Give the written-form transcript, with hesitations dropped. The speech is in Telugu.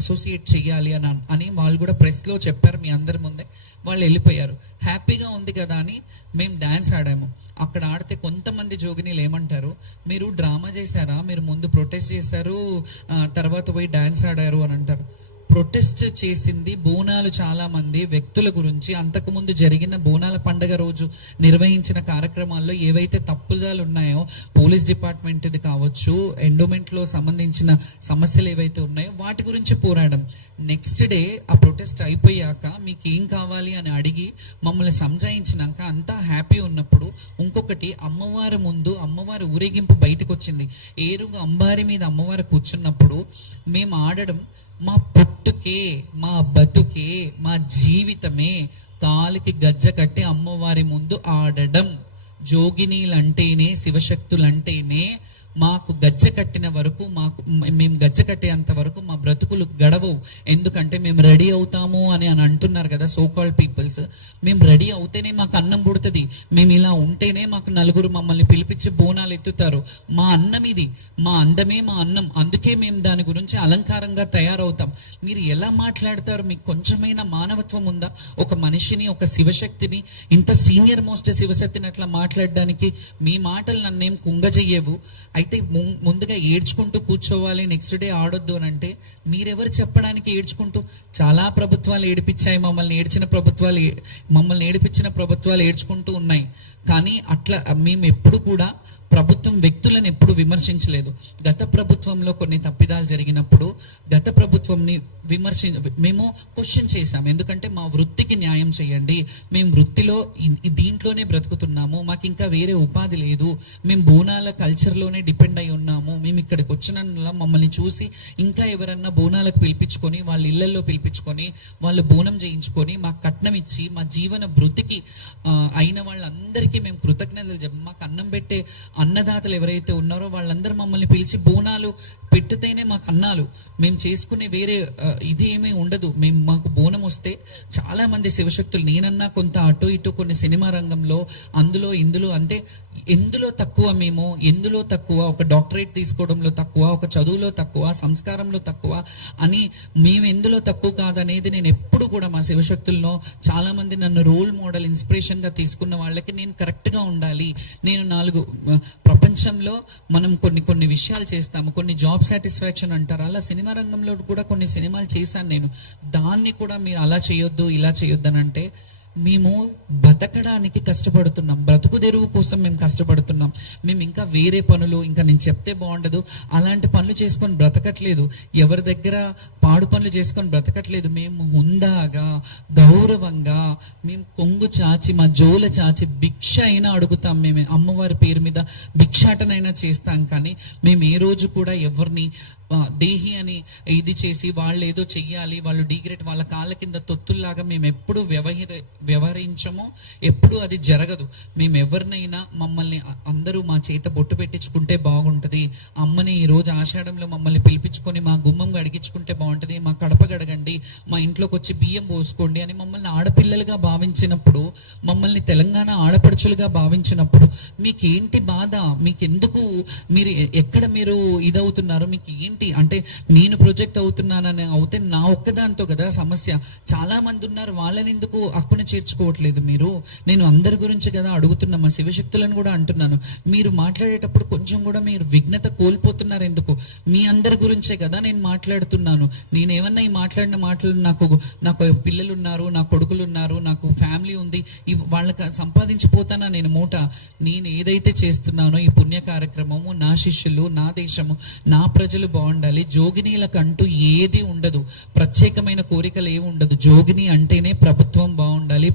అసోసియేట్ చేయాలి అని వాళ్ళు కూడా ప్రెస్లో చెప్పారు మీ అందరి ముందే. వాళ్ళు వెళ్ళిపోయారు. హ్యాపీగా ఉంది కదా అని మేము డ్యాన్స్ ఆడాము. అక్కడ ఆడితే కొంతమంది జోగినీలు ఏమంటారు, మీరు డ్రామా చేశారా, మీరు ముందు ప్రొటెస్ట్ చేశారు తర్వాత పోయి డ్యాన్స్ ఆడారు అని అంటారు. ప్రొటెస్ట్ చేసింది బోనాలు చాలా మంది వ్యక్తుల గురించి. అంతకుముందు జరిగిన బోనాల పండుగ రోజు నిర్వహించిన కార్యక్రమాల్లో ఏవైతే తప్పుదాలు ఉన్నాయో, పోలీస్ డిపార్ట్మెంట్ది కావచ్చు, ఎండోమెంట్లో సంబంధించిన సమస్యలు ఏవైతే ఉన్నాయో వాటి గురించి పోరాడం. నెక్స్ట్ డే ఆ ప్రొటెస్ట్ అయిపోయాక మీకు ఏం కావాలి అని అడిగి మమ్మల్ని సంజాయించినాక అంతా హ్యాపీ ఉన్నప్పుడు ఇంకొకటి, అమ్మవారి ముందు అమ్మవారి ఊరేగింపు బయటకు వచ్చింది. ఏరుగా అంబారి మీద అమ్మవారు కూర్చున్నప్పుడు మేము ఆడడం, మా పుట్టుకే, మా బతుకే, మా జీవితమే కాలికి గజ్జ కట్టి అమ్మవారి ముందు ఆడడం. జోగినీలంటేనే, శివశక్తులంటేనే మాకు గజ్జ కట్టిన వరకు, మేము గజ్జ కట్టేంత వరకు మా బ్రతుకులు గడవవు. ఎందుకంటే మేము రెడీ అవుతాము అని అంటున్నారు కదా సో కాల్డ్ పీపుల్స్. మేము రెడీ అవుతేనే మాకు అన్నం పుడుతుంది. మేము ఇలా ఉంటేనే మాకు నలుగురు మమ్మల్ని పిలిపించి బోనాలు ఎత్తుతారు. మా అన్నం ఇది, మా అందమే మా అన్నం. అందుకే మేము దాని గురించి అలంకారంగా తయారవుతాం. మీరు ఎలా మాట్లాడతారు? మీకు కొంచెమైనా మానవత్వం ఉందా? ఒక మనిషిని, ఒక శివశక్తిని, ఇంత సీనియర్ మోస్ట్ శివశక్తిని అట్లా మాట్లాడడానికి మీ మాటలు నన్నేం కుంగజెయ్యవు. అయితే ముందుగా ఏడ్చుకుంటూ కూర్చోవాలి, నెక్స్ట్ డే ఆడొద్దు అని అంటే మీరెవరు చెప్పడానికి? ఏడ్చుకుంటూ చాలా ప్రభుత్వాలు ఏడిపించాయి మమ్మల్ని, మమ్మల్ని ఏడిపించిన ప్రభుత్వాలు ఏడ్చుకుంటూ ఉన్నాయి. కానీ అట్లా మేము ఎప్పుడు కూడా ప్రభుత్వం వ్యక్తులను ఎప్పుడు విమర్శించలేదు. గత ప్రభుత్వంలో కొన్ని తప్పిదాలు జరిగినప్పుడు గత ప్రభుత్వంని మేము క్వశ్చన్ చేశాం. ఎందుకంటే మా వృత్తికి న్యాయం చేయండి, మేము వృత్తిలో దీంట్లోనే బ్రతుకుతున్నాము, మాకు ఇంకా వేరే ఉపాధి లేదు, మేము బోనాల కల్చర్లోనే డిపెండ్ అయి ఉన్నాము. మేము ఇక్కడికి వచ్చిన మమ్మల్ని చూసి ఇంకా ఎవరన్నా బోనాలకు పిలిపించుకొని, వాళ్ళ ఇళ్లలో పిలిపించుకొని వాళ్ళు బోనం చేయించుకొని మాకు కట్నం ఇచ్చి మా జీవన వృత్తికి అయిన వాళ్ళందరికీ మేము కృతజ్ఞతలు చెప్పాం. మాకు అన్నం పెట్టే అన్నదాతలు ఎవరైతే ఉన్నారో వాళ్ళందరూ మమ్మల్ని పిలిచి బోనాలు పెట్టితేనే మాకు అన్నాలు. మేము చేసుకునే వేరే ఇది ఏమీ ఉండదు. మాకు బోనం వస్తే చాలా మంది శివశక్తులు, నేనన్నా కొంత అటు ఇటు కొన్ని సినిమా రంగంలో అందులో ఇందులో, అంటే ఎందులో తక్కువ మేము, ఎందులో తక్కువ, ఒక డాక్టరేట్ తీసుకోవడంలో తక్కువ, ఒక చదువులో తక్కువ, సంస్కారంలో తక్కువ అని మేము ఎందులో తక్కువ కాదనేది నేను ఎప్పుడు కూడా మా శివశక్తుల్లో చాలా మంది నన్ను రోల్ మోడల్, ఇన్స్పిరేషన్గా తీసుకున్న వాళ్ళకి నేను కరెక్ట్గా ఉండాలి. నేను ప్రపంచంలో మనం కొన్ని విషయాలు చేస్తాము, కొన్ని జాబ్ సాటిస్ఫాక్షన్ అంటారు, అలా సినిమా రంగంలో కూడా కొన్ని సినిమాలు చేశాను నేను. దాన్ని కూడా మీరు అలా చేయొద్దు ఇలా చేయొద్దు అని అంటే, మేము బతకడానికి కష్టపడుతున్నాం, బ్రతుకు తెరువు కోసం మేము కష్టపడుతున్నాం. మేము ఇంకా వేరే పనులు, ఇంకా నేను చెప్తే బాగుండదు, అలాంటి పనులు చేసుకొని బ్రతకట్లేదు. ఎవరి దగ్గర పాడు పనులు చేసుకొని బ్రతకట్లేదు. మేము హుందాగా, గౌరవంగా, మేము కొంగు చాచి, మా జోల చాచి భిక్ష అయినా అడుగుతాం. మేము అమ్మవారి పేరు మీద భిక్షాటనైనా చేస్తాం. కానీ మేము ఏ రోజు కూడా ఎవరిని దేహి అని ఇది చేసి వాళ్ళు ఏదో చెయ్యాలి, వాళ్ళు డిగ్రేట్, వాళ్ళ కాళ్ళ కింద తొత్తుల్లాగా మేము ఎప్పుడు వ్యవహరించము. ఎప్పుడు అది జరగదు. మేము ఎవరినైనా మమ్మల్ని అందరూ మా చేత బొట్టు పెట్టించుకుంటే బాగుంటుంది, అమ్మని ఈరోజు ఆషాఢంలో మమ్మల్ని పిలిపించుకొని మా గుమ్మం గడిగించుకుంటే బాగుంటుంది, మా కడప గడగండి, మా ఇంట్లోకి వచ్చి బియ్యం పోసుకోండి అని మమ్మల్ని ఆడపిల్లలుగా భావించినప్పుడు, మమ్మల్ని తెలంగాణ ఆడపడుచులుగా భావించినప్పుడు మీకేంటి బాధ? మీకెందుకు, మీరు ఎక్కడ మీరు ఇదవుతున్నారు? మీకు ఏంటి అంటే, నేను ప్రొజెక్ట్ అవుతున్నానని అవుతే నా ఒక్కదాంతో కదా సమస్య. చాలా మంది ఉన్నారు, వాళ్ళని ఎందుకు హక్కుని చేర్చుకోవట్లేదు మీరు? నేను అందరి గురించి కదా అడుగుతున్నా, మా శివశక్తులను కూడా అంటున్నాను. మీరు మాట్లాడేటప్పుడు కొంచెం కూడా మీరు విఘ్నత కోల్పోతున్నారు ఎందుకు? మీ అందరి గురించే కదా నేను మాట్లాడుతున్నాను. నేనేమన్నా ఈ మాట్లాడిన మాటలు, నాకు పిల్లలు ఉన్నారు, నా కొడుకులు ఉన్నారు, నాకు ఫ్యామిలీ ఉంది, వాళ్ళకి సంపాదించిపోతానా నేను మూట? నేను ఏదైతే చేస్తున్నానో ఈ పుణ్య కార్యక్రమము, నా శిష్యులు, నా దేశము, నా ప్రజలు బాగుండాలి. జోగినీలకంటూ ఏది ఉండదు, ప్రత్యేకమైన కోరికలు ఏమి ఉండదు. జోగిని అంటేనే ప్రభుత్వం బాగుండాలి,